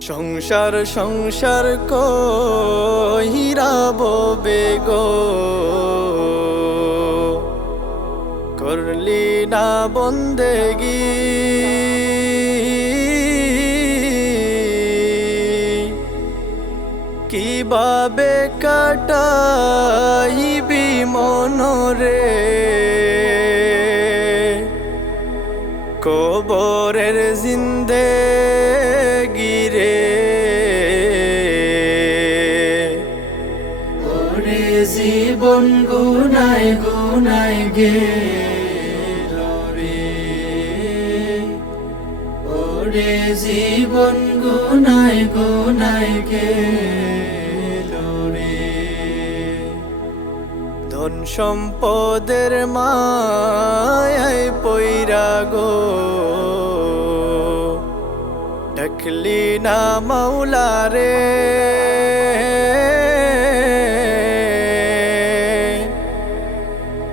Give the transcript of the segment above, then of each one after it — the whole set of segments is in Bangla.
সংসার সংসার কইরা ববে গো, করলি না বন্দেগি। কিভাবে কাটাইবি মনরে, কবরের জিন্দেগি রে। ওরে জীবন গুনায় গুনায় গেল রে, ওরে জীবন গুনায় গুনায় গেল রে। ধন সম্পদের মায়ায় পইরা গো, ডাকলি না মাওলা রে।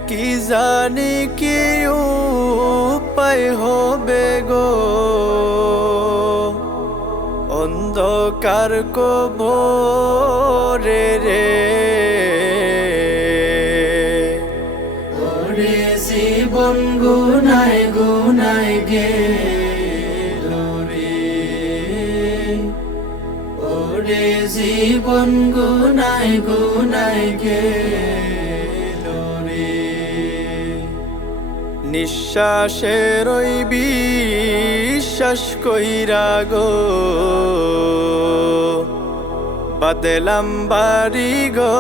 কি জানি কি উপায় হবে গো, অন্ধকার কবরে রে। ওরে জীবন গুনায় গুনায় গেল রে, ওরে জীবন গুনায় গুনায় গেল রে। নিঃশ্বাসের ওই বিশ্বাস কইরা গো, বাদলাম বাড়ি ঘর।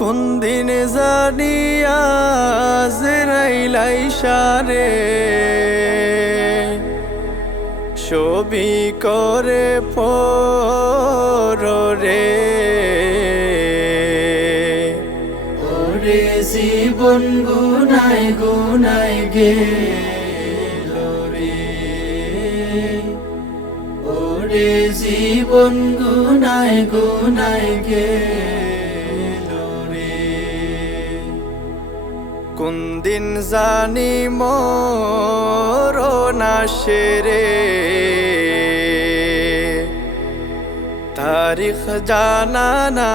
কোন দিন জানি আজরাইল আইসা রে, ছবি করে পরে। ওরে জীবন গুনায় গুনায় গেল রে, ওরে জীবন গুনায় গুনায় গেল রে। কোন দিন জানি মরণ আসে রে, তারিখ জানা নাই।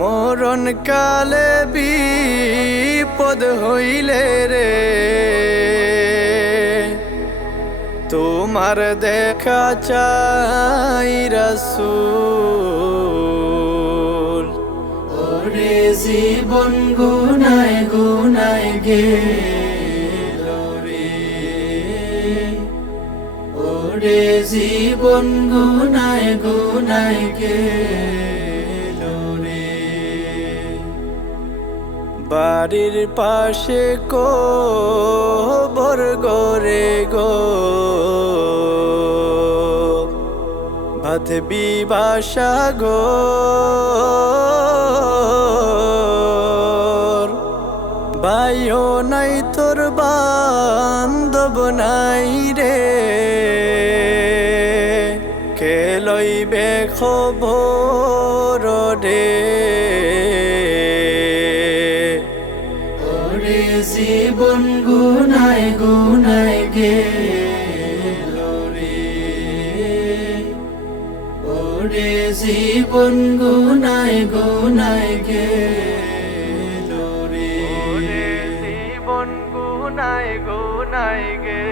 মরণ কালে বিপদ হইলে রে, তোমার দেখা চাই রাসূল। ওরে জীবন গুনায় গুনায় গেল রে, ওরে জীবন গুনায় গুনায় গেল রে। বাড়ির পাশে কবর গরে গো, বাঁধবি বাসা ঘর। ভাইও নাই তোর বান্ধব নাই রে, কে লইবে খবর রে। ওরে জীবন গুনায় গুনায় গেল রে, ওরে জীবন গুনায় গুনায় গেল রে। জীবন গুনায় গুনায় গে।